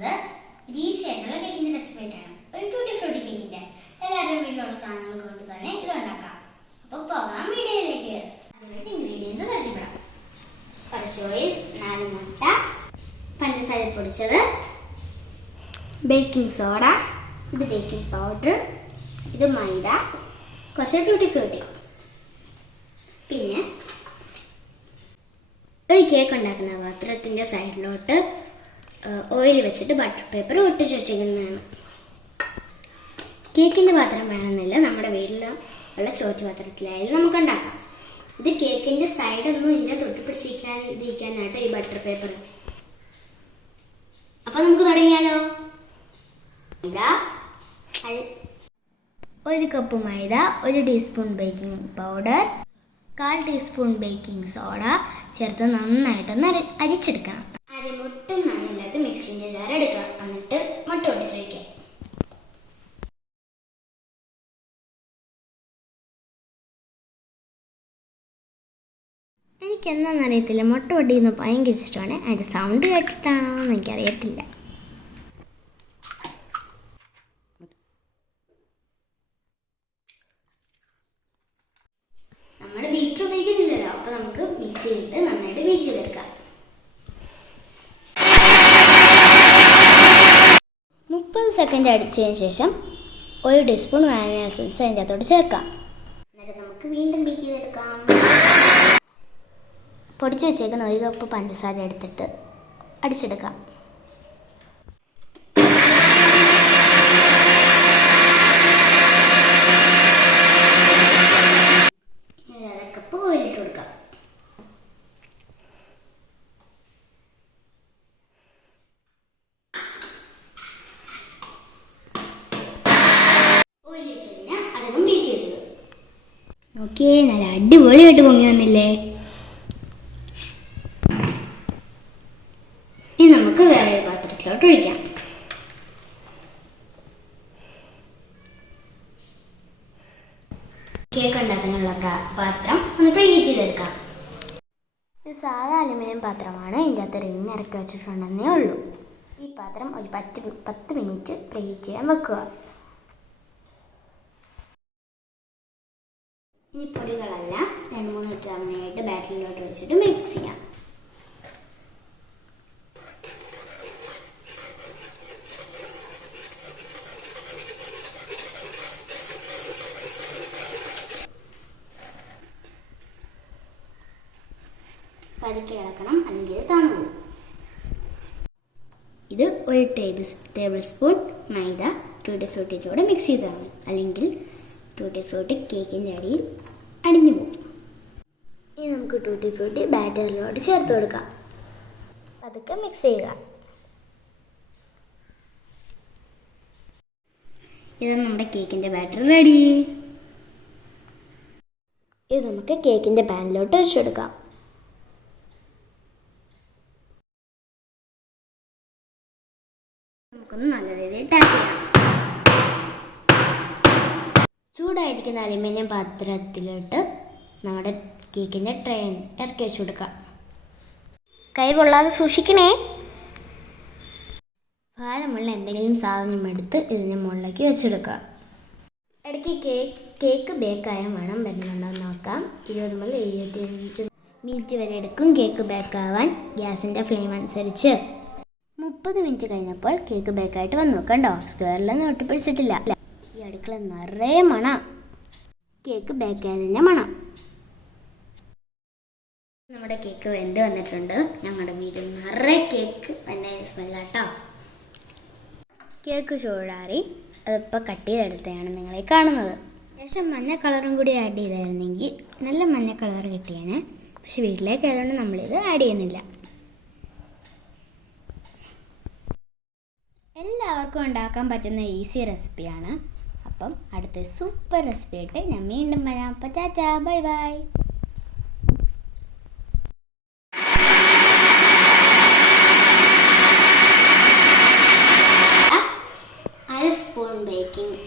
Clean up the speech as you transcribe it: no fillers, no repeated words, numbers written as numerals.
പോകുന്നത് ഈസി ആയിട്ടുള്ള കേക്കിന്റെ റെസിപ്പി ആയിട്ടാണ്. ഒരു ടൂട്ടി ഫ്രൂട്ടി കേക്കിന്റെ എല്ലാവരുടെയും വീട്ടിലുള്ള സാധനങ്ങൾ കൊണ്ട് തന്നെ ഇത് ഉണ്ടാക്കാം. അപ്പോൾ പോകാം വീഡിയോയിലേക്ക്. അതിനായിട്ട് ഇൻഗ്രീഡിയൻസ് പരിചയപ്പെടാം. കുറച്ച് ഓയിൽ, 4 മുട്ട, പഞ്ചസാര പൊടിച്ചത്, ബേക്കിംഗ് സോഡ, ഇത് ബേക്കിംഗ് പൗഡർ, ഇത് മൈദ, കുറച്ച് ടൂട്ടി ഫ്രൂട്ടി. പിന്നെ ഒരു കേക്ക് ഉണ്ടാക്കുന്ന പാത്രത്തിൻ്റെ സൈഡിലോട്ട് ഓയിൽ വെച്ചിട്ട് ബട്ടർ പേപ്പർ ഒട്ടിച്ച് വെച്ചിരിക്കുന്നതാണ്. കേക്കിൻ്റെ പാത്രം വേണമെന്നില്ല, നമ്മുടെ വീട്ടിലുള്ള ചോറ്റ് പാത്രത്തിലായാലും നമുക്ക് ഉണ്ടാക്കാം. ഇത് കേക്കിൻ്റെ സൈഡൊന്നും ഇതിൻ്റെ തൊട്ടിപ്പിടിച്ചിരിക്കാനായിട്ട് ഈ ബട്ടർ പേപ്പർ. അപ്പം നമുക്ക് തുടങ്ങിയാലോ. ഒരു കപ്പ് മൈദ, 1 teaspoon baking powder, 1/4 teaspoon baking soda ചേർത്ത് നന്നായിട്ടൊന്ന് അരിച്ചെടുക്കണം. ആദ്യം മുട്ടും നനയില്ലാത്ത മിക്സിൻ്റെ ജാർ എടുക്കുക. എന്നിട്ട് മുട്ട ഒട്ടിച്ച് വയ്ക്കുക. എനിക്കെന്താണെന്നറിയത്തില്ല, മുട്ട പൊടിയുന്ന ഭയങ്കര ഇഷ്ടമാണ്. അതിൻ്റെ സൗണ്ട് കേട്ടിട്ടാണോ എന്ന് എനിക്കറിയത്തില്ല. നമ്മൾ ബീറ്റർ ഉപയോഗിക്കുന്നില്ലല്ലോ, അപ്പോൾ നമുക്ക് മിക്സ് ചെയ്തിട്ട് നന്നായിട്ട് ബീറ്റ് ചെയ്തെടുക്കാം. 30 സെക്കൻഡ് അടിച്ചതിന് ശേഷം 1 ടീസ്പൂൺ വാനില എസൻസ് അതിൻ്റെ അകത്തോട്ട് ചേർക്കാം. എന്നിട്ട് നമുക്ക് വീണ്ടും ബീറ്റ് ചെയ്തെടുക്കാം. പൊടിച്ച് വെച്ചേക്കുന്ന 1 കപ്പ് പഞ്ചസാര എടുത്തിട്ട് അടിച്ചെടുക്കാം. 1/2 കപ്പ് ഓയിലിട്ട് കൊടുക്കാം. ഓയിലിട്ടതിന് അധികം ബീറ്റ് ചെയ്തത്. നോക്കിയേ, നല്ല അടിപൊളിയായിട്ട് പൊങ്ങി വന്നില്ലേ. ഇനി നമുക്ക് വേറെ പാത്രത്തിലോട്ട് ഒഴിക്കാം. കേക്ക് ഉണ്ടാക്കാനുള്ള പാത്രം ഒന്ന് ഫ്രൈ ചെയ്തെടുക്കാം. ഇത് സാധാ അലുമിനിയം പാത്രമാണ്. ഇതിൻ്റെ അകത്ത് റിങ് ഇറക്കി വെച്ചിട്ടുണ്ടെന്നേ ഉള്ളൂ. ഈ പാത്രം ഒരു 10 മിനിറ്റ് ഫ്രൈ ചെയ്യാൻ വെക്കുക. ഇനി പൊടികളെല്ലാം 2-3 തവണയായിട്ട് ബാറ്ററിലോട്ട് വെച്ചിട്ട് മിക്സ് ചെയ്യാം. പതുക്കെ ഇളക്കണം, അല്ലെങ്കിൽ ഇത് തണു പോകും. ഇത് 1 ടേബിൾ സ്പൂൺ മൈദ ടൂട്ടി ഫ്രൂട്ടിയിലൂടെ മിക്സ് ചെയ്തതാണ്, അല്ലെങ്കിൽ ടൂട്ടി ഫ്രൂട്ടി കേക്കിൻ്റെ അടിയിൽ അടിഞ്ഞു പോകും. ഇനി നമുക്ക് ടൂട്ടി ഫ്രൂട്ടി ബാറ്ററിലോട്ട് ചേർത്ത് കൊടുക്കാം. പതുക്കെ മിക്സ് ചെയ്യുക. ഇത് നമ്മുടെ കേക്കിൻ്റെ ബാറ്റർ റെഡി. ഇത് നമുക്ക് കേക്കിൻ്റെ പാനിലോട്ട് വെച്ചെടുക്കാം. നമുക്കൊന്ന് നല്ല രീതിയിൽ ടാപ്പ് ചെയ്യാം. ചൂടായിരിക്കുന്ന അലുമിനിയം പാത്രത്തിലോട്ട് നമ്മുടെ കേക്കിൻ്റെ ട്രേ ഇറക്കി വെച്ച് കൊടുക്കാം. കൈ പൊള്ളാതെ സൂക്ഷിക്കണേ. ഭാരമുള്ള എന്തെങ്കിലും സാധനം എടുത്ത് ഇതിന് മുകളിലേക്ക് വെച്ചെടുക്കുക. ഇടയ്ക്ക് കേക്ക് ബേക്കായാൽ വേണം വരുന്നുണ്ടോ നോക്കാം. 20 മുതൽ 25 മിനിറ്റ് വരെ എടുക്കും കേക്ക് ബേക്കാവാൻ. ഗ്യാസിൻ്റെ ഫ്ലെയിം അനുസരിച്ച് 30 മിനിറ്റ് കഴിഞ്ഞപ്പോൾ കേക്ക് ബേക്കായിട്ട് വന്നു. കണ്ടോ, സ്ക്വയറിലൊന്നും ഒട്ടിപ്പിടിച്ചിട്ടില്ല. ഈ അടുക്കള നിറയെ മണം, കേക്ക് ബേക്കായതിൻ്റെ മണം. നമ്മുടെ കേക്ക് വെന്ത് വന്നിട്ടുണ്ട്. ഞങ്ങളുടെ വീട്ടിൽ നിറയെ കേക്ക് വന്നതിന് സ്മെല്ലാട്ടോ. കേക്ക് ചൂടാറി അതിപ്പോൾ കട്ട് ചെയ്തെടുത്തതാണ് നിങ്ങളെ കാണുന്നത്. ശേഷം മഞ്ഞ കളറും കൂടി ആഡ് ചെയ്തായിരുന്നെങ്കിൽ നല്ല മഞ്ഞ കളർ കിട്ടിയാണ്. പക്ഷെ വീട്ടിലേക്ക് ആയതുകൊണ്ട് നമ്മളിത് ആഡ് ചെയ്യുന്നില്ല. എല്ലാവർക്കും ഉണ്ടാക്കാൻ പറ്റുന്ന ഈസി റെസിപ്പിയാണ്. അപ്പം അടുത്ത സൂപ്പർ റെസിപ്പി ആയിട്ട് ഞാൻ വീണ്ടും വരാം. അപ്പോൾ Tata, bye bye. 1 spoon baking